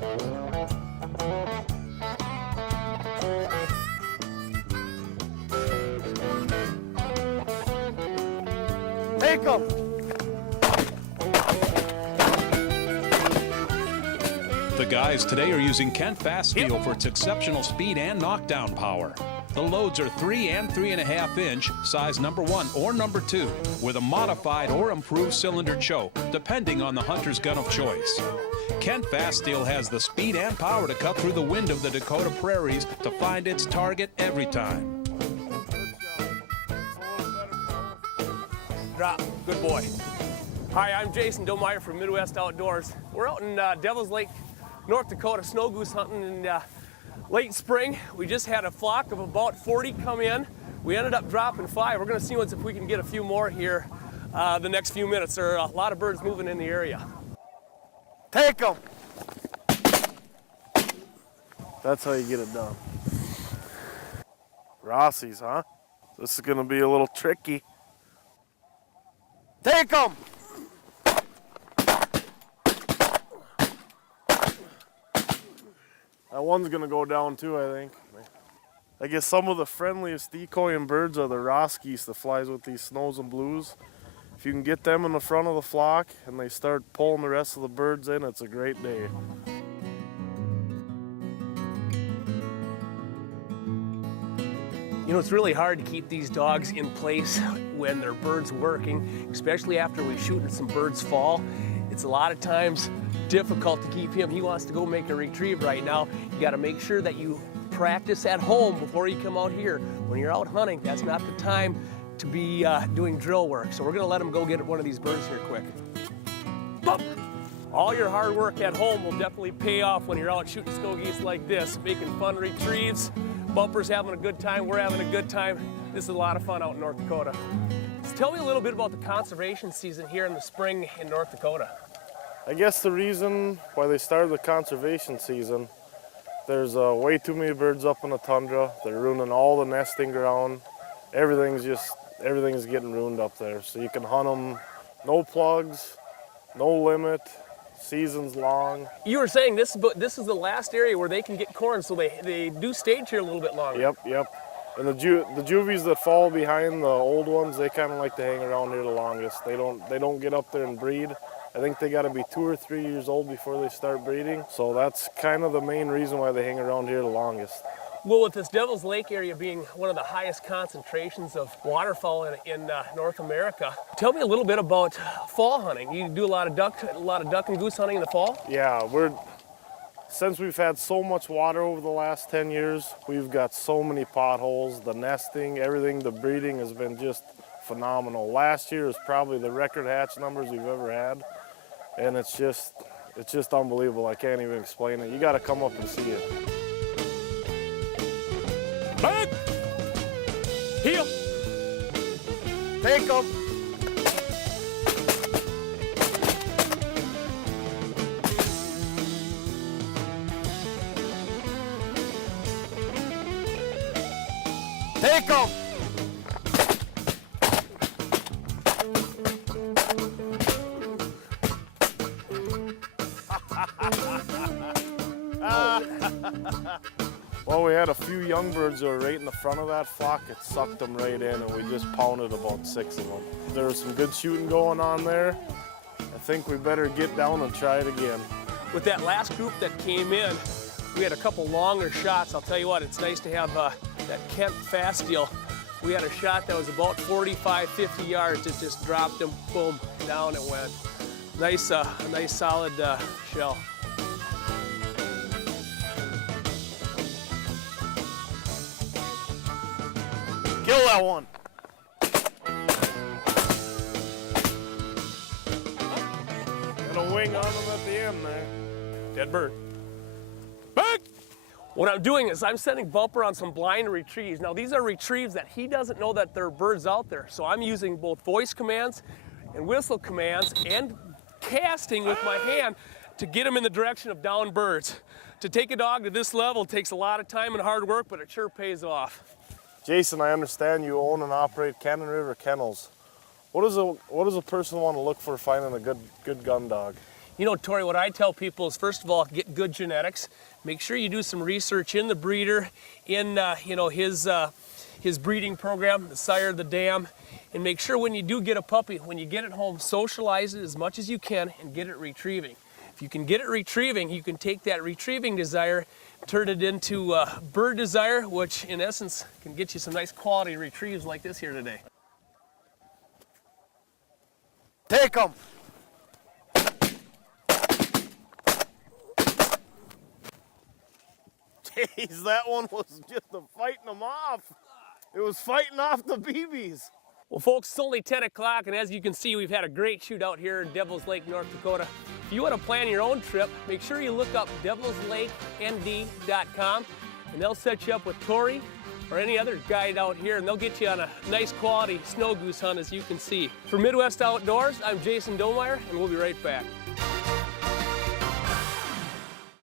Take 'em! The guys today are using Kent Fast Steel for its exceptional speed and knockdown power. The loads are 3 and 3.5 inch, size number 1 or number 2, with a modified or improved cylinder choke, depending on the hunter's gun of choice. Kent Fast Steel has the speed and power to cut through the wind of the Dakota prairies to find its target every time. Drop. Good boy. Hi, I'm Jason Domeyer from Midwest Outdoors. We're out in Devil's Lake, North Dakota, snow goose hunting in late spring. We just had a flock of about 40 come in. We ended up dropping 5. We're going to see if we can get a few more here the next few minutes. There are a lot of birds moving in the area. Take them! That's how you get it done. Rossies, huh? This is going to be a little tricky. Take them! That one's gonna go down too, I think. I guess some of the friendliest decoying birds are the Ross geese that flies with these snows and blues. If you can get them in the front of the flock and they start pulling the rest of the birds in, it's a great day. You know, it's really hard to keep these dogs in place when their bird's working, especially after we shoot and some birds fall. It's a lot of times difficult to keep him. He wants to go make a retrieve right now. You got to make sure that you practice at home before you come out here. When you're out hunting, that's not the time to be doing drill work. So we're going to let him go get one of these birds here quick. Bump. All your hard work at home will definitely pay off when you're out shooting snow geese like this, making fun retrieves. Bumper's having a good time, we're having a good time. This is a lot of fun out in North Dakota. So tell me a little bit about the conservation season here in the spring in North Dakota. I guess the reason why they started the conservation season, there's way too many birds up in the tundra. They're ruining all the nesting ground. Everything's getting ruined up there. So you can hunt them, no plugs, no limit. Season's long. You were saying this is the last area where they can get corn, so they do stage here a little bit longer. Yep. And the juvies that fall behind the old ones, they kind of like to hang around here the longest. They don't get up there and breed. I think they got to be 2 or 3 years old before they start breeding. So that's kind of the main reason why they hang around here the longest. Well, with this Devil's Lake area being one of the highest concentrations of waterfowl in North America, tell me a little bit about fall hunting. You do a lot of duck and goose hunting in the fall? Yeah, since we've had so much water over the last 10 years, we've got so many potholes. The nesting, everything, the breeding has been just phenomenal. Last year is probably the record hatch numbers we've ever had, and it's just unbelievable. I can't even explain it. You got to come up and see it. Back! Heel! Take them! Take them! Well, we had a few young birds that were right in the front of that flock. It sucked them right in, and we just pounded about 6 of them. There was some good shooting going on there. I think we better get down and try it again. With that last group that came in, we had a couple longer shots. I'll tell you what, it's nice to have that Kent Fast Steel. We had a shot that was about 45, 50 yards. It just dropped them, boom, down it went. Nice, a nice solid shell. Kill that one. And a wing on them at the end there. Dead bird. Back! What I'm doing is I'm sending Bumper on some blind retrieves. Now these are retrieves that he doesn't know that there are birds out there. So I'm using both voice commands and whistle commands and casting with my hand to get him in the direction of downed birds. To take a dog to this level takes a lot of time and hard work, but it sure pays off. Jason, I understand you own and operate Cannon River Kennels. What does a person want to look for finding a good gun dog? You know, Tori, what I tell people is, first of all, get good genetics. Make sure you do some research in the breeder, in you know, his breeding program, the sire, the dam, and make sure when you do get a puppy, when you get it home, socialize it as much as you can and get it retrieving. If you can get it retrieving, you can take that retrieving desire, turn it into bird desire, which in essence can get you some nice quality retrieves like this here today. Take them. Jeez, that one was just fighting them off. It was fighting off the BBs. Well, folks, it's only 10 o'clock, and as you can see, we've had a great shootout here in Devil's Lake, North Dakota. If you want to plan your own trip, make sure you look up devilslakend.com, and they'll set you up with Tori or any other guide out here, and they'll get you on a nice quality snow goose hunt, as you can see. For Midwest Outdoors, I'm Jason Domeyer, and we'll be right back.